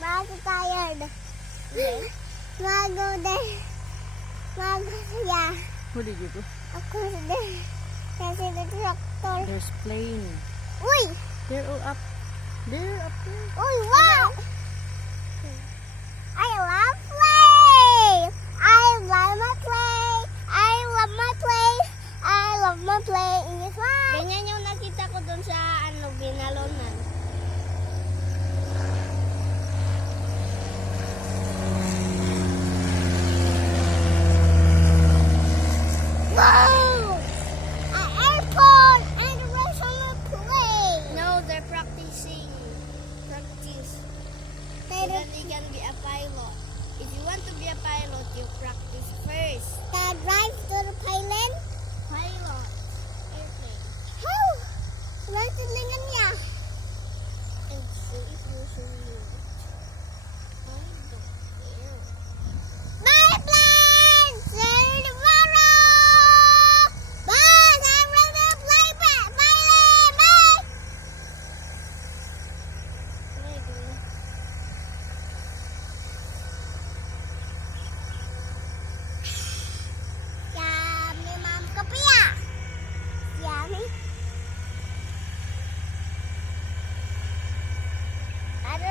Mago tired. Okay. Mago there. Mago, yeah. Who did you go? Ako there. Kasi the tractor. There's plane. Uy! They're all up. They're up there. Uy, wow! I love play! I love my play! I love my play! I love my play in this one! Ganyan yung nakita ko dun sa binalonan. Wow! An airport and the rest of the play! No, they're practicing. Practice. So that they can be a pilot. If you want to be a pilot, you practice first. Drive to the pilot? Pilot. Airplane. How? Nasilingan niya. And so if you show you. I don't care. My plane! See you tomorrow! Bye! I'm ready to play pilot! Bye! Maybe. Yummy, Mom Kapia! Yummy.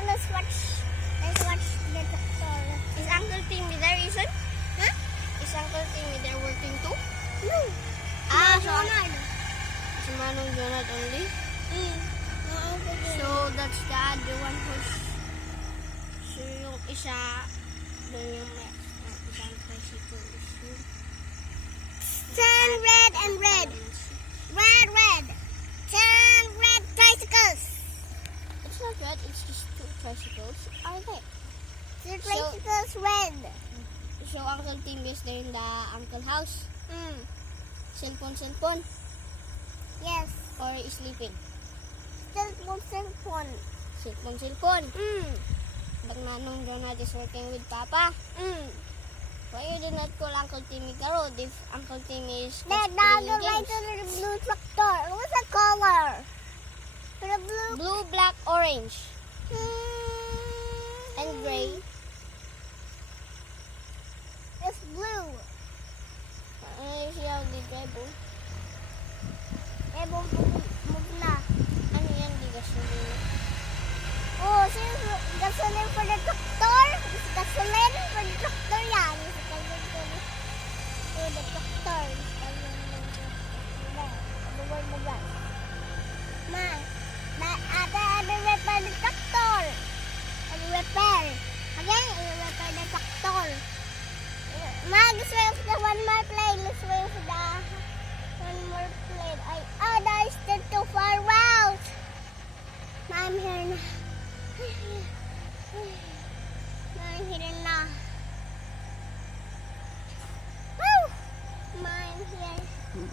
Let's watch the doctor. Is Uncle Timmy there, Ethan? Huh? Is Uncle Timmy there working too? No. So si Manong Jonad only? So that's the other one who's so yung isa doon yung may isang tricycle is yun. Ten red and red. Red, red. 10 red tricycles. It's not red, it's just two tricycles. Are they? The tricycles red. So Uncle Timmy is there in the uncle house. Cellphone. Yes. Or is sleeping. Cellphone. Cellphone. But Manong Jonad is working with Papa. Why you did not call Uncle Timmy Garod if Uncle Timmy is Dad, now go right to the blue tractor. What's the color? The blue. blue, black, orange, and gray. It's blue. You see how they drive, oh? Move na. Ano yan, di gasolina? Oh, see, gasoline for the tractor. It's gasoline for the tractor yan. It's gasoline for the tractor. It's gasoline for the tractor. The word na ba? Ma, ada repair the tractor. Ada repair. Okay, repair the tractor. Ma, let's wait for the one more plane. Let's wait for the one more plane. That is still too far out. Ma, I'm here na. I'm here na. Woo! Ma, I'm here. I'm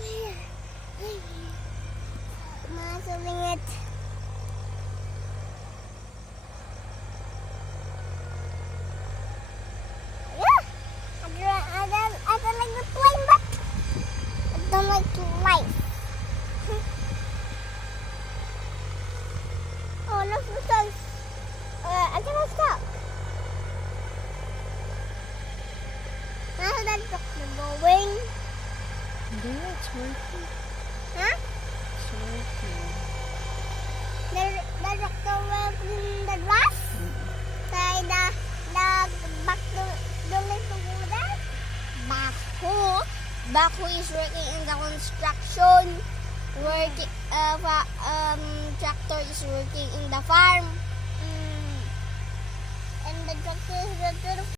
here. I'm here. Ma, zooming it. Yeah! I don't like the plane, but I don't like life. Oh, no, because I cannot stop. Now that tractor going. Yeah, it's working. Huh? It's working. The tractor will in the grass. Kaya the back to the little there. Baku is working in the construction. Tractor is working in the farm. And the tractor is